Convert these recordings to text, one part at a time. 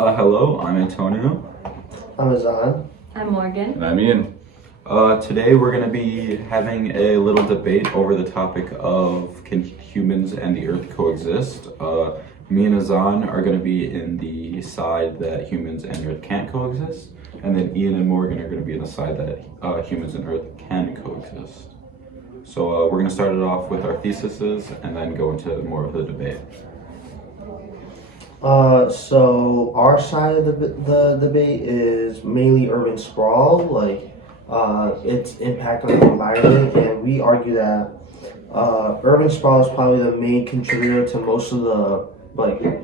Hello, I'm Antonio. I'm Azan. I'm Morgan. And I'm Ian. Today we're going to be having a little debate over the topic of can humans and the earth coexist. Me and Azan are going to be in the side that humans and earth can't coexist. And then Ian and Morgan are going to be in the side that humans and earth can coexist. So we're going to start it off with our theses and then go into more of the debate. So our side of the debate is mainly urban sprawl, its impact on the environment, and we argue that urban sprawl is probably the main contributor to most of the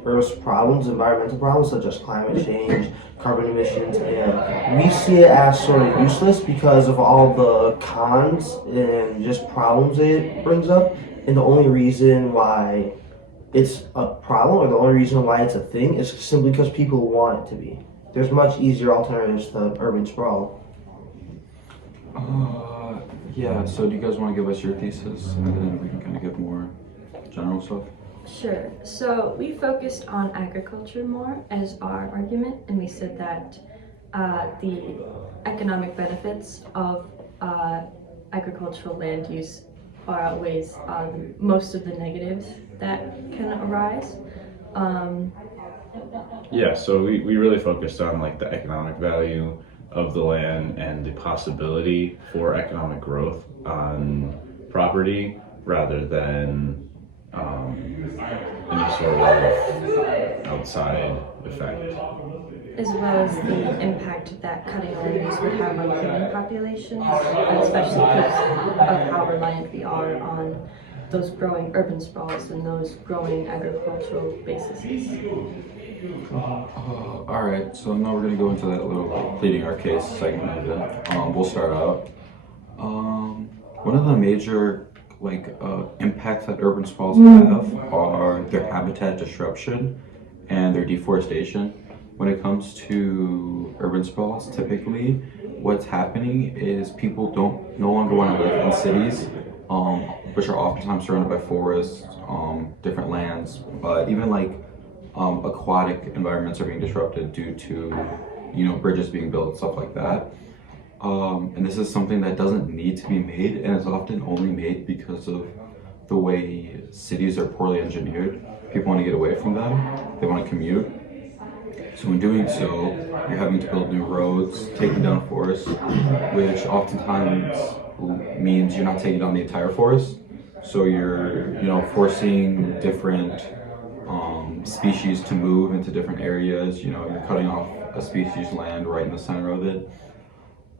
Earth's problems, environmental problems such as climate change, carbon emissions, and we see it as sort of useless because of all the cons and just problems it brings up, and the only reason why it's a problem, or the only reason why it's a thing, is simply because people want it to be. There's much easier alternatives to urban sprawl. Yeah, so do you guys want to give us your thesis and then we can kind of give more general stuff? Sure. So we focused on agriculture more as our argument, and we said that the economic benefits of agricultural land use outweighs most of the negatives that can arise. Yeah, so we really focused on like the economic value of the land and the possibility for economic growth on property rather than any sort of outside effect. As well as the impact that cutting land use would have on human populations, especially because of how reliant we are on those growing urban sprawls and those growing agricultural bases. Alright, so now we're going to go into that little pleading our case segment of it. We'll start out. One of the major impacts that urban sprawls have are their habitat disruption and their deforestation. When it comes to urban sprawls, typically what's happening is people no longer want to live in cities, which are oftentimes surrounded by forests, different lands, but even aquatic environments are being disrupted due to bridges being built, stuff like that. And this is something that doesn't need to be made, and is often only made because of the way cities are poorly engineered. People want to get away from them, they want to commute. So in doing so, you're having to build new roads, taking down forests, which oftentimes means you're not taking down the entire forest. So you're, forcing different species to move into different areas. You're cutting off a species land right in the center of it.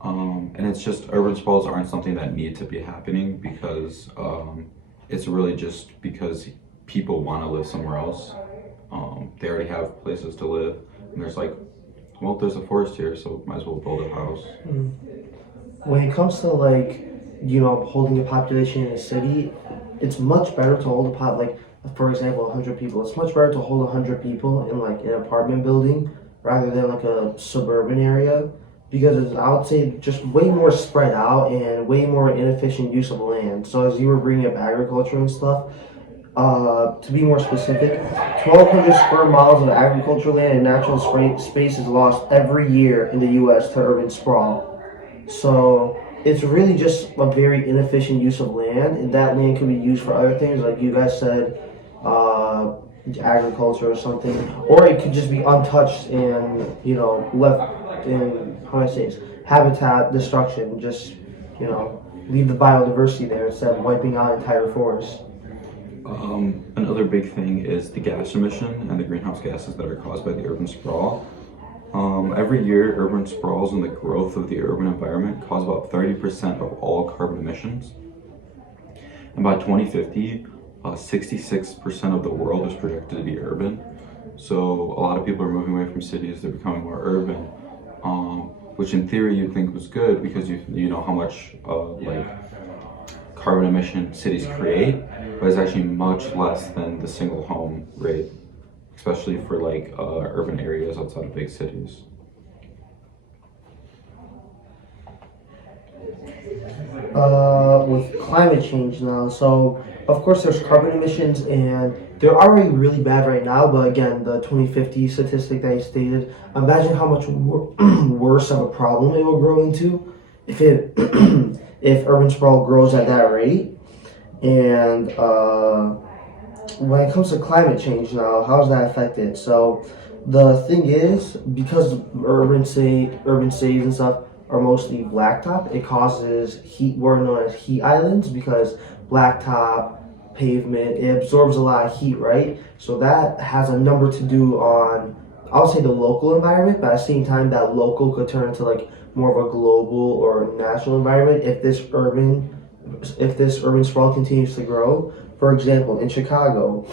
And it's just, urban sprawls aren't something that need to be happening because it's really just because people want to live somewhere else. They already have places to live. And there's there's a forest here, so might as well build a house. When it comes to holding a population in a city, it's much better to hold for example, 100 people. It's much better to hold 100 people in an apartment building rather than a suburban area, because it's, I would say, just way more spread out and way more inefficient use of land. So as you were bringing up agriculture and stuff, to be more specific, 1,200 square miles of agricultural land and natural space is lost every year in the U.S. to urban sprawl. So it's really just a very inefficient use of land, and that land can be used for other things, like you guys said, agriculture or something, or it could just be untouched and left in, how do I say this, habitat destruction. Just leave the biodiversity there instead of wiping out entire forests. Another big thing is the gas emission and the greenhouse gases that are caused by the urban sprawl. Every year, urban sprawls and the growth of the urban environment cause about 30% of all carbon emissions. And by 2050, 66% of the world is projected to be urban. So a lot of people are moving away from cities, they're becoming more urban, which in theory you'd think was good because you know how much carbon emission cities create, but it's actually much less than the single home rate, especially for urban areas outside of big cities. with climate change now. So of course there's carbon emissions, and they're already really bad right now. But again, the 2050 statistic that you stated, imagine how much worse of a problem it will grow into if it if urban sprawl grows at that rate. And when it comes to climate change now, how's that affected? So the thing is, because urban cities and stuff are mostly blacktop, it causes heat. We're known as heat islands because blacktop pavement, it absorbs a lot of heat, right? So that has a number to do on, I'll say, the local environment, but at the same time that local could turn into like more of a global or national environment if this urban sprawl continues to grow. For example, in Chicago,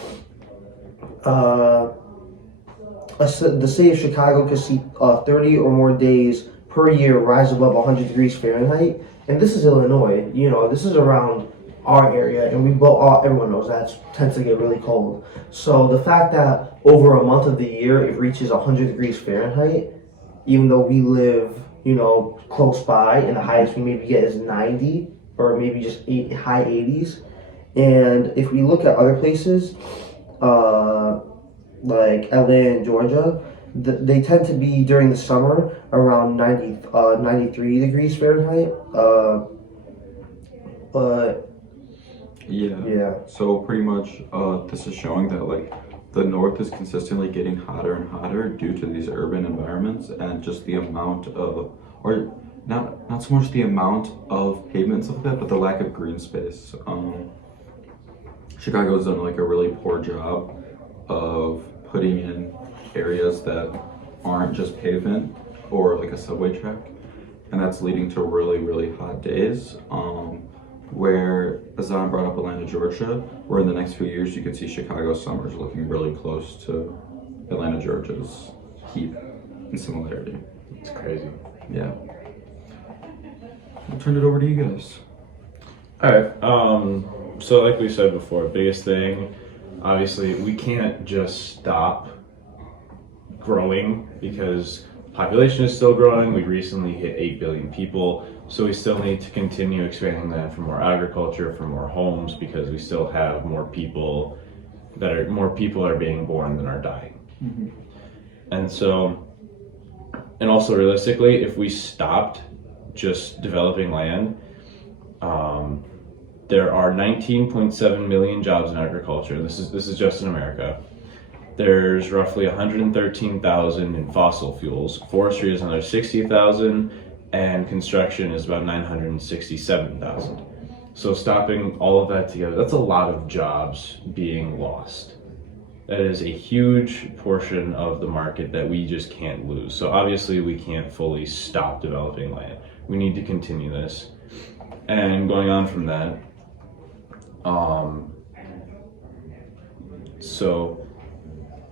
the city of Chicago could see 30 or more days per year rise above 100 degrees Fahrenheit. And this is Illinois, this is around our area, and everyone knows that tends to get really cold. So the fact that over a month of the year it reaches 100 degrees Fahrenheit, even though we live, close by, and the highest we maybe get is 90 or maybe just high 80s. And if we look at other places, like LA and Georgia, they tend to be during the summer around 93 degrees Fahrenheit. But yeah. So pretty much, this is showing that like the north is consistently getting hotter and hotter due to these urban environments and just the amount of, or not so much the amount of pavement and stuff like that, but the lack of green space. Chicago's done like a really poor job of putting in areas that aren't just pavement or like a subway track, and that's leading to really, really hot days. Where Azan brought up Atlanta, Georgia, where in the next few years you could see Chicago's summers looking really close to Atlanta, Georgia's heat and similarity. It's crazy. Yeah. I'll turn it over to you guys. All right. So like we said before, biggest thing, obviously, we can't just stop growing because population is still growing. We recently hit 8 billion people, so we still need to continue expanding that for more agriculture, for more homes, because we still have more people are being born than are dying. Mm-hmm. And so, and also realistically, if we stopped just developing land, there are 19.7 million jobs in agriculture. This is just in America. There's roughly 113,000 in fossil fuels. Forestry is another 60,000, and construction is about 967,000. So stopping all of that together, that's a lot of jobs being lost. That is a huge portion of the market that we just can't lose. So obviously we can't fully stop developing land. We need to continue this. And going on from that, so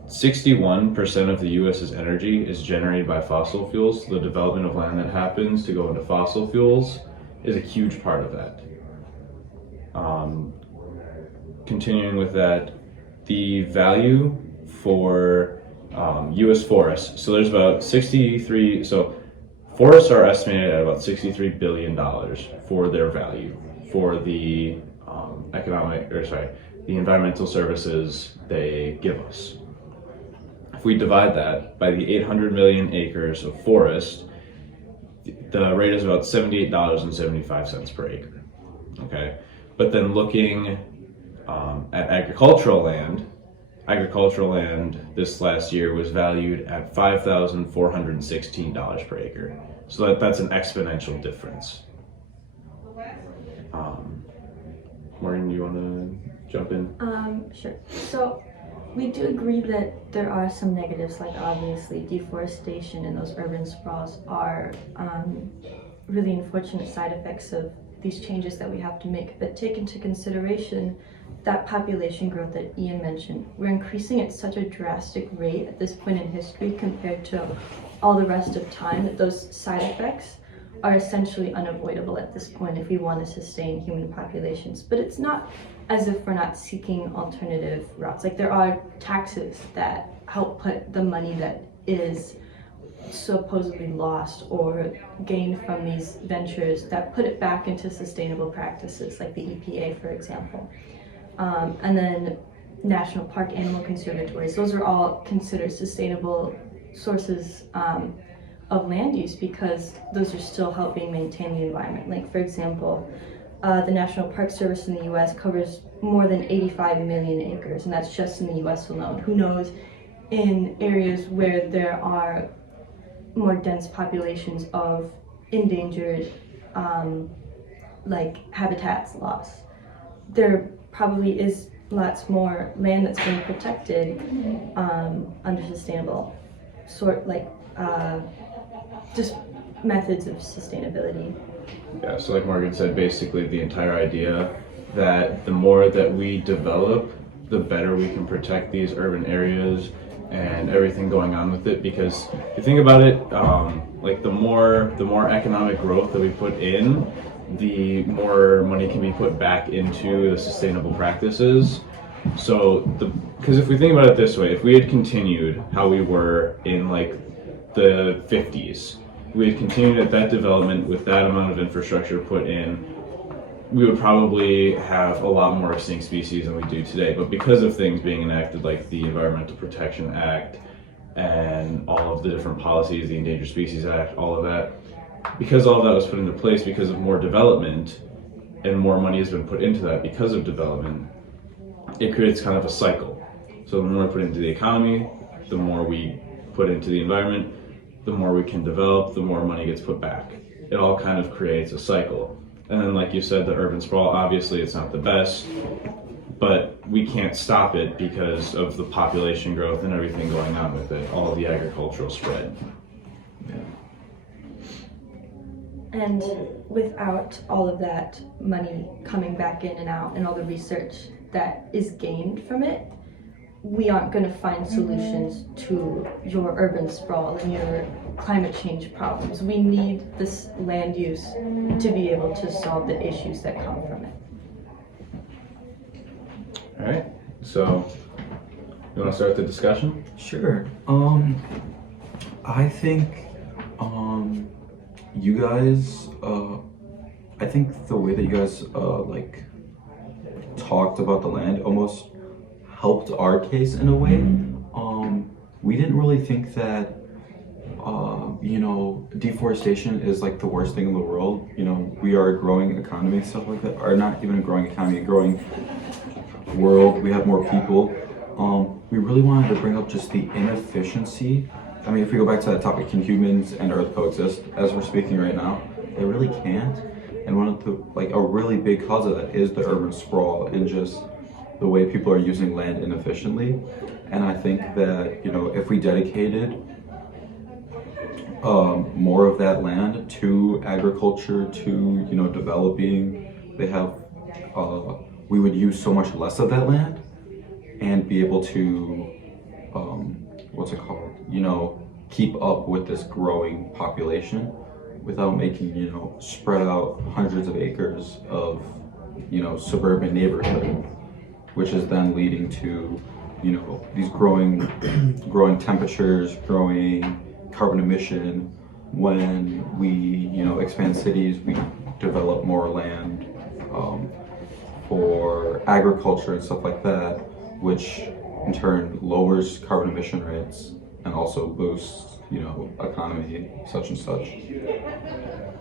61% of the US's energy is generated by fossil fuels. The development of land that happens to go into fossil fuels is a huge part of that. Continuing with that, the value for US forests, so there's about forests are estimated at about $63 billion for their value, for the the environmental services they give us. If we divide that by the 800 million acres of forest, the rate is about $78.75 per acre. Okay, but then looking at agricultural land this last year was valued at $5,416 per acre. So that's an exponential difference. Maureen, do you want to jump in? Sure. So we do agree that there are some negatives, like obviously deforestation and those urban sprawls are really unfortunate side effects of these changes that we have to make. But take into consideration that population growth that Ian mentioned. We're increasing at such a drastic rate at this point in history compared to all the rest of time that those side effects are essentially unavoidable at this point if we want to sustain human populations. But it's not as if we're not seeking alternative routes. Like there are taxes that help put the money that is supposedly lost or gained from these ventures that put it back into sustainable practices, like the EPA, for example. And then national park animal conservatories, those are all considered sustainable sources of land use because those are still helping maintain the environment. Like, for example, the National Park Service in the US covers more than 85 million acres, and that's just in the US alone. Who knows in areas where there are more dense populations of endangered like habitats lost. There probably is lots more land that's being protected under sustainable just methods of sustainability. Yeah, so like Morgan said, basically the entire idea that the more that we develop, the better we can protect these urban areas and everything going on with it. Because if you think about it, like the more economic growth that we put in, the more money can be put back into the sustainable practices. So because if we think about it this way, if we had continued how we were in like the 50s, we had continued at that development with that amount of infrastructure put in, we would probably have a lot more extinct species than we do today. But because of things being enacted like the Environmental Protection Act and all of the different policies, the Endangered Species Act, all of that, because all of that was put into place because of more development and more money has been put into that because of development, it creates kind of a cycle. So the more we put into the economy, the more we put into the environment, the more we can develop, the more money gets put back. It all kind of creates a cycle. And then like you said, the urban sprawl, obviously it's not the best, but we can't stop it because of the population growth and everything going on with it, all the agricultural spread. And without all of that money coming back in and out and all the research that is gained from it, we aren't going to find solutions to your urban sprawl and your climate change problems. We need this land use to be able to solve the issues that come from it. All right, so you want to start the discussion? Sure. I think you guys I think the way that you guys like talked about the land almost helped our case in a way. We didn't really think that deforestation is like the worst thing in the world. We are a growing economy and stuff like that, or not even a growing economy, a growing world. We have more people. We really wanted to bring up just the inefficiency. I mean, if we go back to that topic, can humans and Earth coexist as we're speaking right now? They really can't. And one of a really big cause of that is the urban sprawl and just the way people are using land inefficiently. And I think that, if we dedicated more of that land to agriculture, to, developing, we would use so much less of that land and be able to, keep up with this growing population without making, spread out hundreds of acres of, suburban neighborhood, which is then leading to, these growing temperatures, growing carbon emission. When we, expand cities, we develop more land for agriculture and stuff like that, which in turn lowers carbon emission rates and also boosts, economy, such and such.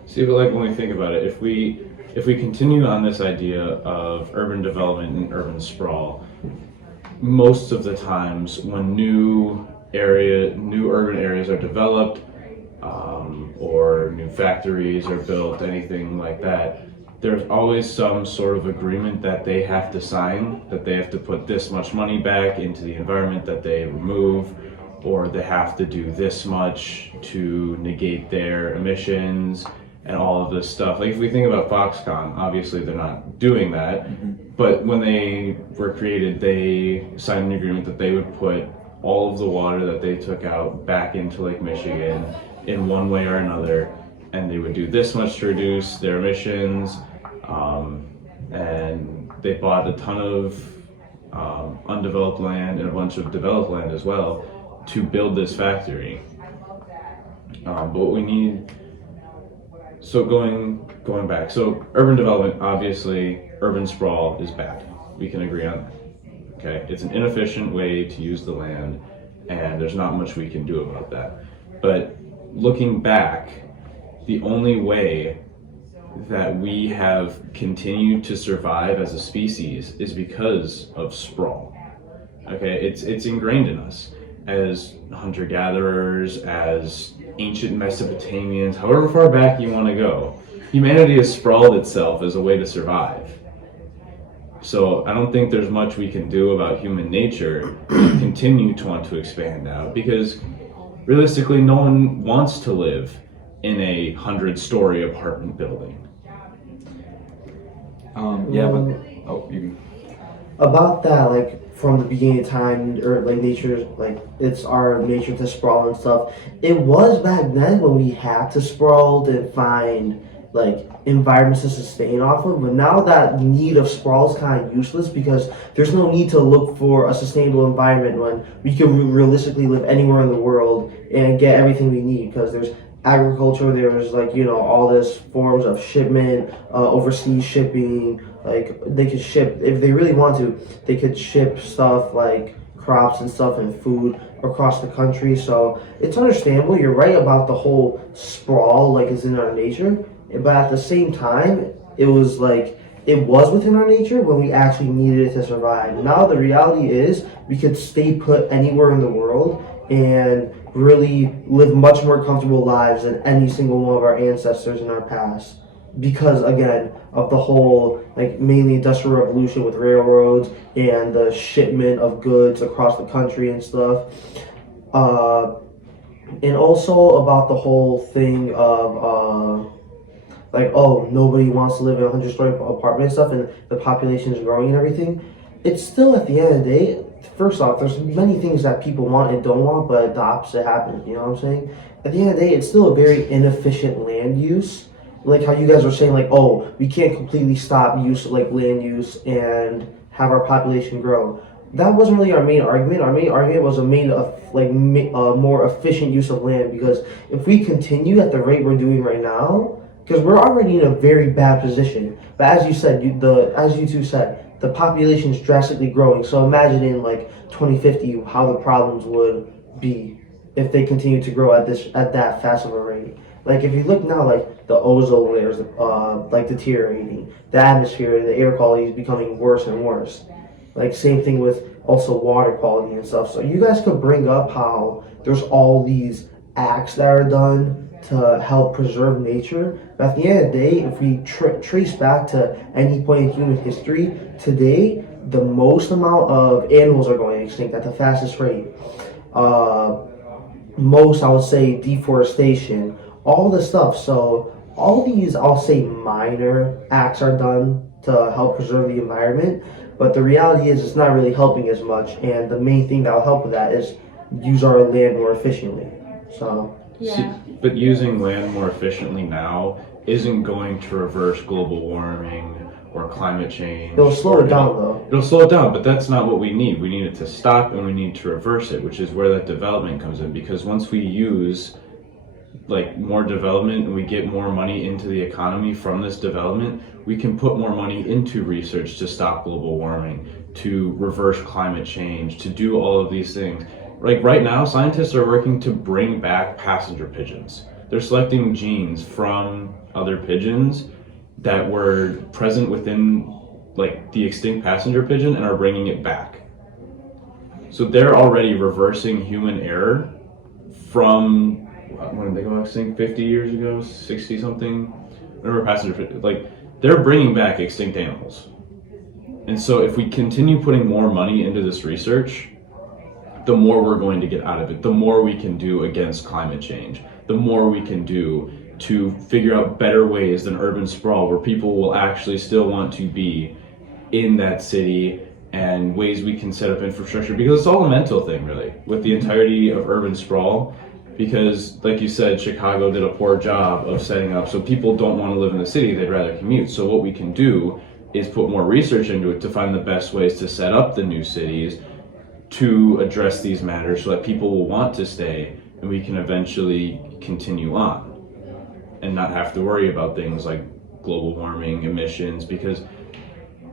See, but like when we think about it, if we continue on this idea of urban development and urban sprawl, most of the times when new urban areas are developed, or new factories are built, anything like that, there's always some sort of agreement that they have to sign, that they have to put this much money back into the environment that they remove, or they have to do this much to negate their emissions and all of this stuff. Like if we think about Foxconn, obviously they're not doing that, but when they were created, they signed an agreement that they would put all of the water that they took out back into Lake Michigan in one way or another, and they would do this much to reduce their emissions, and they bought a ton of undeveloped land and a bunch of developed land as well to build this factory. But what we need, so going back, so urban development, obviously, urban sprawl is bad. We can agree on that. Okay, it's an inefficient way to use the land, and there's not much we can do about that. But looking back, the only way that we have continued to survive as a species is because of sprawl. Okay, it's ingrained in us as hunter-gatherers, as ancient Mesopotamians, however far back you want to go. Humanity has sprawled itself as a way to survive. So I don't think there's much we can do about human nature to continue to want to expand out, because realistically, no one wants to live in a 100-story apartment building. Yeah, but oh, you. About that, like from the beginning of time, or like nature, like it's our nature to sprawl and stuff. It was back then when we had to sprawl to find like environments to sustain off of, but now that need of sprawl is kind of useless because there's no need to look for a sustainable environment when we can realistically live anywhere in the world and get everything we need, because there's agriculture, there's like, you know, all this forms of shipment, overseas shipping. Like they could ship, if they really want to, they could ship stuff like crops and stuff and food across the country. So it's understandable. You're right about the whole sprawl, like it's in our nature. But at the same time, it was within our nature when we actually needed it to survive. Now the reality is we could stay put anywhere in the world and really live much more comfortable lives than any single one of our ancestors in our past, because again of the whole like mainly industrial revolution with railroads and the shipment of goods across the country and stuff, and also about the whole thing of like, oh, nobody wants to live in a 100-story apartment and stuff, and the population is growing and everything. It's still, at the end of the day, first off, there's many things that people want and don't want, but the opposite happens, you know what I'm saying? At the end of the day, it's still a very inefficient land use. Like how you guys were saying, like, oh, we can't completely stop use, like land use, and have our population grow. That wasn't really our main argument. Our main argument was a more efficient use of land, because if we continue at the rate we're doing right now, because we're already in a very bad position. But as you said, as you two said, the population is drastically growing. So imagine in like 2050 how the problems would be if they continue to grow at that fast of a rate. Like if you look now, like the ozone layers, like deteriorating, the atmosphere and the air quality is becoming worse and worse. Like same thing with also water quality and stuff. So you guys could bring up how there's all these acts that are done to help preserve nature. But at the end of the day, if we trace back to any point in human history, today, the most amount of animals are going extinct at the fastest rate. Most, I would say, deforestation, all this stuff. So all these, I'll say, minor acts are done to help preserve the environment. But the reality is it's not really helping as much. And the main thing that will help with that is use our land more efficiently. So... Yeah. See, but using land more efficiently now isn't going to reverse global warming or climate change. It'll slow it down though. It'll slow it down, but that's not what we need. We need it to stop and we need to reverse it, which is where that development comes in. Because once we use like more development and we get more money into the economy from this development, we can put more money into research to stop global warming, to reverse climate change, to do all of these things. Like right now, scientists are working to bring back passenger pigeons. They're selecting genes from other pigeons that were present within like the extinct passenger pigeon and are bringing it back. So they're already reversing human error from, when did they go extinct? 50 years ago, 60 something? Whatever passenger pigeon, like they're bringing back extinct animals. And so if we continue putting more money into this research, the more we're going to get out of it, the more we can do against climate change, the more we can do to figure out better ways than urban sprawl where people will actually still want to be in that city, and ways we can set up infrastructure, because it's all a mental thing really with the entirety of urban sprawl, because like you said, Chicago did a poor job of setting up, so people don't want to live in the city, they'd rather commute. So what we can do is put more research into it to find the best ways to set up the new cities to address these matters so that people will want to stay, and we can eventually continue on and not have to worry about things like global warming, emissions, because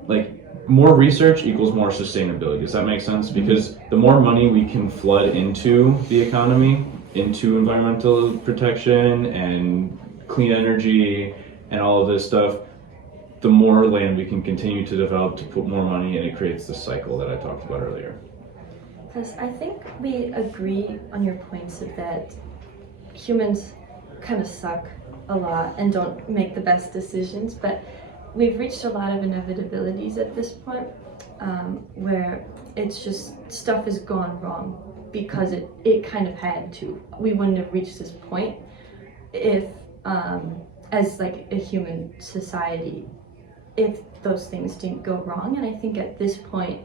like more research equals more sustainability. Does that make sense? Because the more money we can flood into the economy, into environmental protection and clean energy and all of this stuff, the more land we can continue to develop to put more money, and it creates the cycle that I talked about earlier. Because I think we agree on your points of that humans kind of suck a lot and don't make the best decisions, but we've reached a lot of inevitabilities at this point where it's just stuff has gone wrong because it kind of had to. We wouldn't have reached this point if, as like a human society, if those things didn't go wrong. And I think at this point,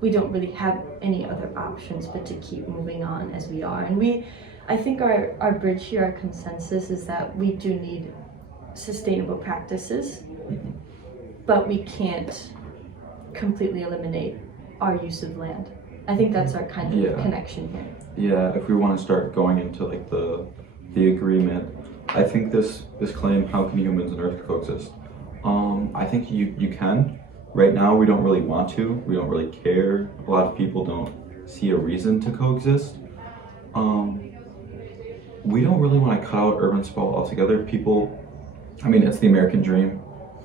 we don't really have any other options but to keep moving on as we are. And I think our bridge here, our consensus is that we do need sustainable practices, but we can't completely eliminate our use of land. I think that's our kind of Yeah. connection here. Yeah, if we want to start going into like the agreement, I think this claim, how can humans and Earth coexist? I think you can. Right now, we don't really want to. We don't really care. A lot of people don't see a reason to coexist. We don't really want to cut out urban sprawl altogether. People, I mean, it's the American dream.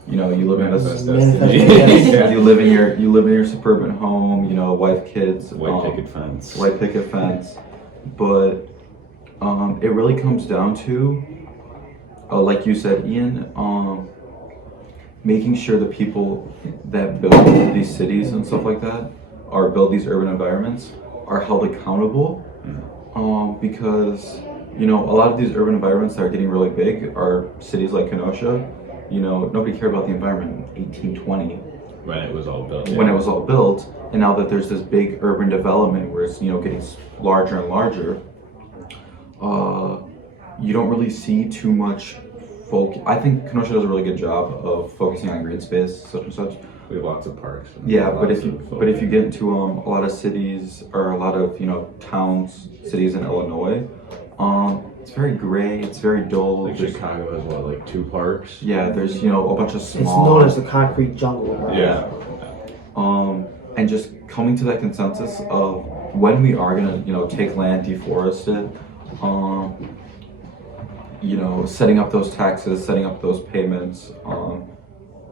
You know, you live in Manifest a destiny. Yeah. you live in your suburban home. You know, wife, kids, White picket fence. white picket fence. But it really comes down to, like you said, Ian, making sure the people that build these cities and stuff like that, or build these urban environments, are held accountable. Because, you know, a lot of these urban environments that are getting really big are cities like Kenosha. You know, nobody cared about the environment in 1820 When it was all built. when it was all built, and now that there's this big urban development where it's, you know, getting larger and larger, you don't really see too much I think Kenosha does a really good job of focusing on green space, such and such. We have lots of parks. and Yeah, lots but of if you get into a lot of cities or a lot of, you know, towns, cities in Illinois, it's very gray, it's very dull. like There's- Chicago has what, like 2 parks? yeah, there's, you know, a bunch of It's small. known as the concrete jungle. Yeah. And just coming to that consensus of when we are gonna, you know, take land, deforest it, you know, setting up those taxes, setting up those payments,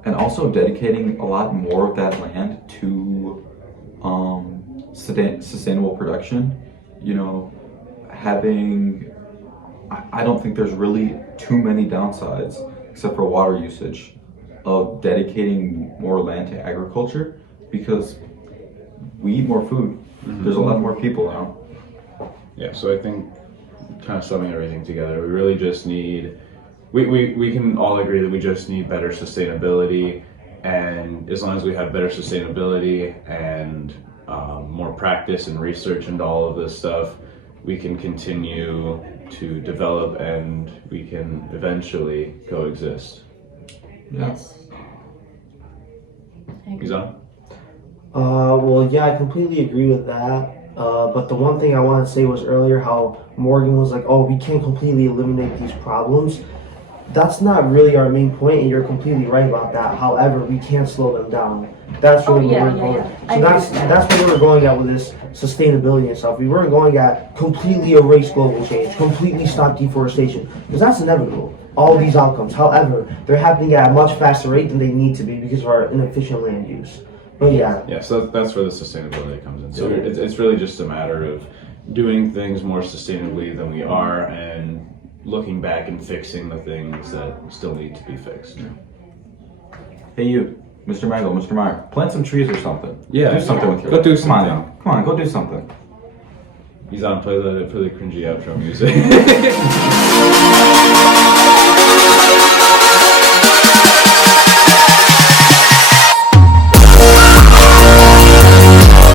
and also dedicating a lot more of that land to sustainable production. You know, I don't think there's really too many downsides, except for water usage, of dedicating more land to agriculture, because we eat more food. There's a lot more people now. Yeah, so I think kind of summing everything together, we really just need, we can all agree that we just need better sustainability, and as long as we have better sustainability and more practice and research into all of this stuff, we can continue to develop and we can eventually coexist. Yeah. Yes. I agree. He's on? Well, yeah, I completely agree with that. But the one thing I want to say was earlier how Morgan was like, oh, we can't completely eliminate these problems. That's not really our main point, and you're completely right about that. However, we can't slow them down. That's really yeah, where we're yeah, going. yeah. I So agree that's with that. that's where we're going at with this sustainability and stuff. We weren't going at completely erase global change, completely stop deforestation, because that's inevitable. All these outcomes. However, they're happening at a much faster rate than they need to be because of our inefficient land use. But yeah. Yeah, so that's where the sustainability comes in. So Yeah. it's really just a matter of doing things more sustainably than we are, and looking back and fixing the things that still need to be fixed. Hey, you, Mr. Mango, Mr. Meyer, plant some trees or something. Yeah. Do something with your Go life. do Come on something. now. Come on, go do something. He's on, play the cringy outro music.